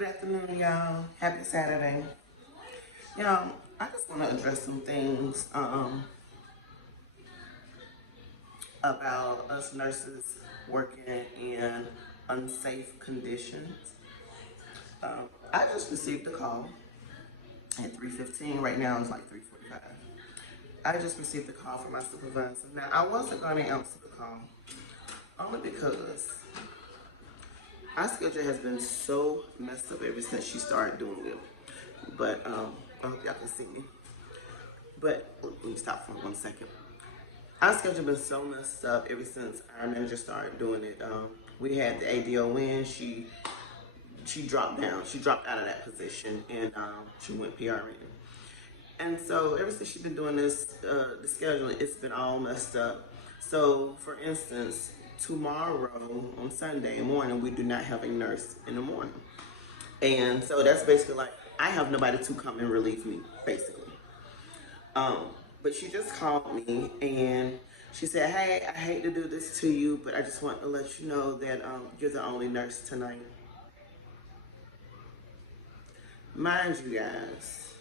Good afternoon, y'all. Happy Saturday. Y'all, I just want to address some things about us nurses working in unsafe conditions. I just received a call at 3:15. Right now it's like 3:45. I just received a call from my supervisor. Now, I wasn't going to answer the call only because our schedule has been so messed up ever since she started doing it. But I hope y'all can see me. But let me stop for 1 second. Our schedule been so messed up ever since our manager started doing it. We had the ADO in. She dropped down. She dropped out of that position and she went PRN. And so ever since she's been doing this, the scheduling, it's been all messed up. So for instance, tomorrow on Sunday morning, we do not have a nurse in the morning. And so that's basically like, I have nobody to come and relieve me, basically. But she just called me and she said, hey, I hate to do this to you, but I just want to let you know that you're the only nurse tonight. Mind you guys,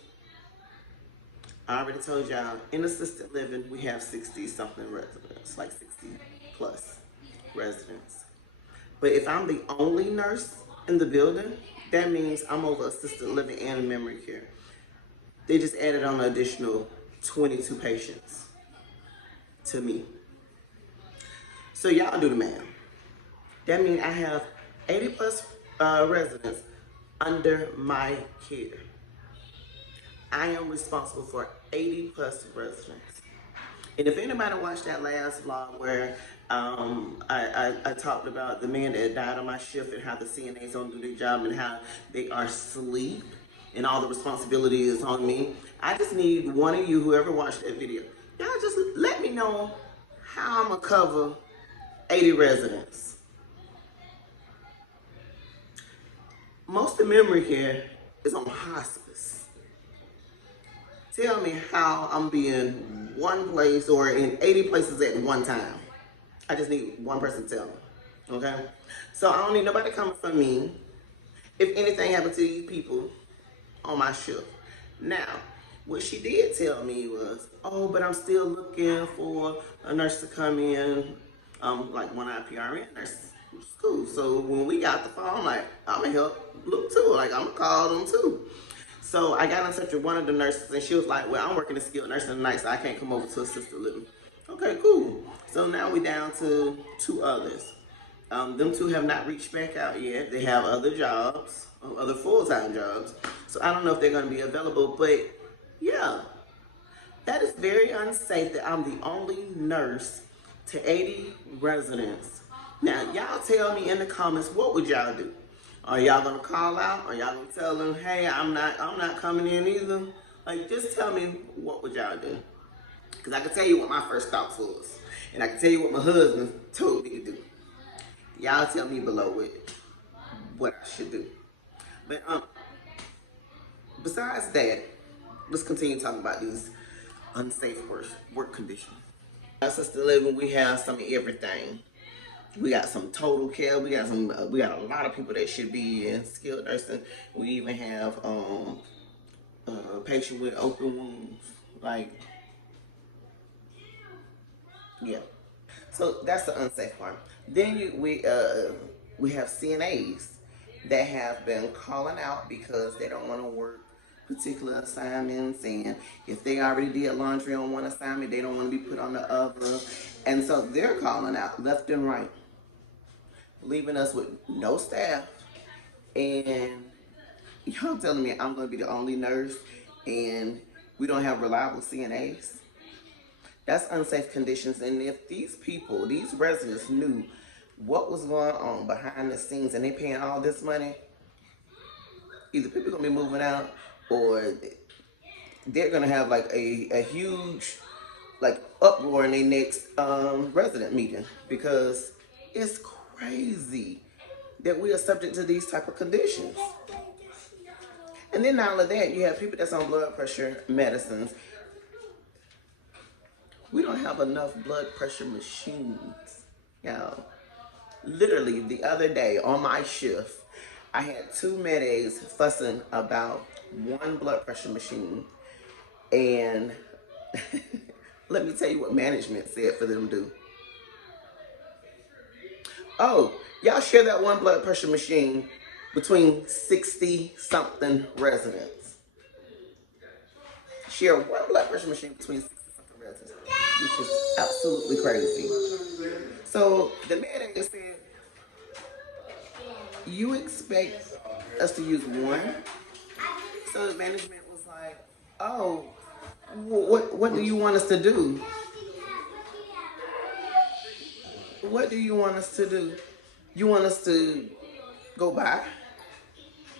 I already told y'all, in assisted living, we have 60-something residents, like 60 plus residents. But if I'm the only nurse in the building, that means I'm over assisted living and memory care. They just added on an additional 22 patients to me. So y'all do the math. That means I have 80 plus residents under my care. I am responsible for 80 plus residents. And if anybody watched that last vlog where I talked about the man that died on my shift and how the CNAs don't do their job and how they are asleep and all the responsibility is on me, I just need one of you, whoever watched that video, y'all just let me know how I'm gonna cover 80 residents. Most of memory care is on hospice. Tell me how I'm being one place or in 80 places at one time. I just need one person to tell me, okay? So I don't need nobody coming for me if anything happened to these people on my shift. Now, what she did tell me was, oh, but I'm still looking for a nurse to come in, like one of our PRN nurses, which is cool. So when we got the phone, I'm like, I'm gonna help look too. Like, I'm gonna call them too. So I got in touch with one of the nurses and she was like, well, I'm working a skilled nursing tonight, so I can't come over to assisted living. Okay, cool. So now we down to 2 others. Them 2 have not reached back out yet. They have other jobs, other full-time jobs. So I don't know if they're gonna be available, but yeah, that is very unsafe that I'm the only nurse to 80 residents. Now, y'all tell me in the comments, what would y'all do? Are y'all gonna call out? Are y'all gonna tell them, hey, I'm not coming in either? Like, just tell me, what would y'all do? Because I can tell you what my first thoughts was. And I can tell you what my husband told me to do. Y'all tell me below what I should do. But besides that, let's continue talking about these unsafe work conditions. Assisted living, we have some of everything. We got some total care. We got a lot of people that should be in skilled nursing. We even have a patient with open wounds. Like, yeah. So that's the unsafe part. Then we have CNAs that have been calling out because they don't want to work particular assignments, and if they already did laundry on one assignment, they don't want to be put on the other, and so they're calling out left and right, leaving us with no staff. And y'all telling me I'm going to be the only nurse and we don't have reliable CNAs? That's unsafe conditions. And if these people, these residents knew what was going on behind the scenes and they paying all this money, either people gonna be moving out or they're gonna have like a huge like uproar in their next resident meeting, because it's crazy that we are subject to these type of conditions. And then not only that, you have people that's on blood pressure medicines. We don't have enough blood pressure machines. You know, literally the other day on my shift, I had two med aides fussing about one blood pressure machine, and let me tell you what management said for them to do. Oh, y'all share that one blood pressure machine between 60 something residents. Share one blood pressure machine between 60 something residents, which is absolutely crazy. So the manager said, you expect us to use one? So the management was like, oh, what do you want us to do? What do you want us to do? You want us to go buy?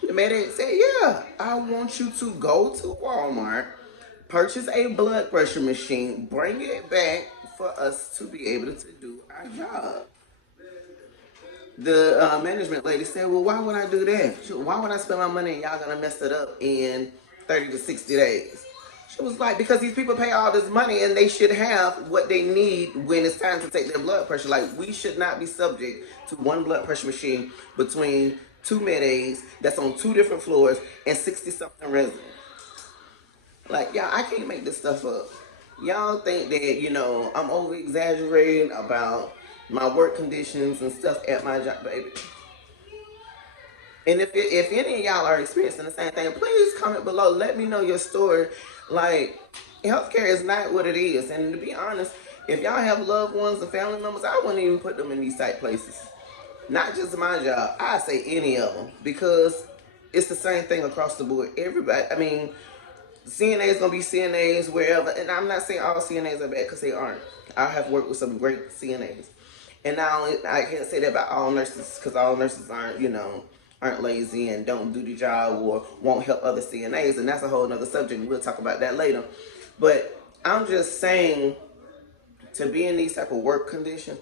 The manager said, yeah, I want you to go to Walmart, purchase a blood pressure machine, bring it back for us to be able to do our job. The management lady said, well, why would I do that? Why would I spend my money and y'all gonna mess it up in 30 to 60 days? She was like, because these people pay all this money and they should have what they need when it's time to take their blood pressure. Like, we should not be subject to one blood pressure machine between two med aides that's on two different floors and 60 something residents. Like, y'all, I can't make this stuff up. Y'all think that, I'm over exaggerating about my work conditions and stuff at my job, baby. And if any of y'all are experiencing the same thing, please comment below. Let me know your story. Like, healthcare is not what it is. And to be honest, if y'all have loved ones and family members, I wouldn't even put them in these type places. Not just my job. I say any of them. Because it's the same thing across the board. Everybody, I mean, CNAs gonna be CNAs wherever. And I'm not saying all CNAs are bad, because they aren't. I have worked with some great CNAs. And now I can't say that about all nurses, because all nurses aren't lazy and don't do the job or won't help other CNAs, and that's a whole nother subject. We'll talk about that later. But I'm just saying, to be in these type of work conditions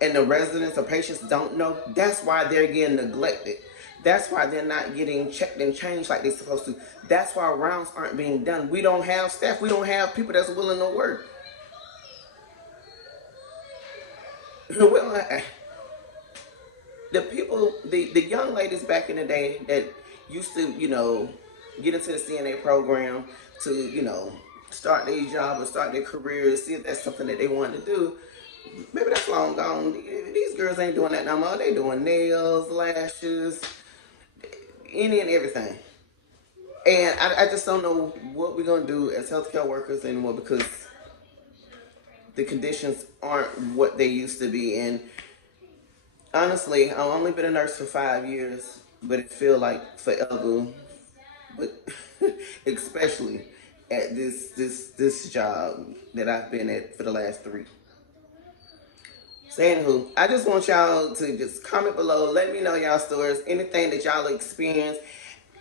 and the residents or patients don't know, that's why they're getting neglected. That's why they're not getting checked and changed like they're supposed to. That's why rounds aren't being done. We don't have staff. We don't have people that's willing to work. The people, the young ladies back in the day that used to, get into the CNA program to, start their job or start their career, see if that's something that they wanted to do, maybe that's long gone. These girls ain't doing that no more. They doing nails, lashes, any and everything. And I just don't know what we're going to do as healthcare workers anymore, because the conditions aren't what they used to be. And honestly, I've only been a nurse for 5 years, but it feels like forever. But especially at this job that I've been at for the last 3. So anywho, I just want y'all to just comment below. Let me know y'all stories, anything that y'all experience,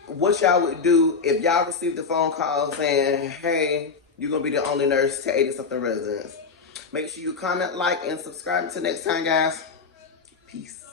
what y'all would do if y'all received a phone call saying, hey, you're going to be the only nurse to 80 something residents. Make sure you comment, like, and subscribe. Until next time, guys. Peace.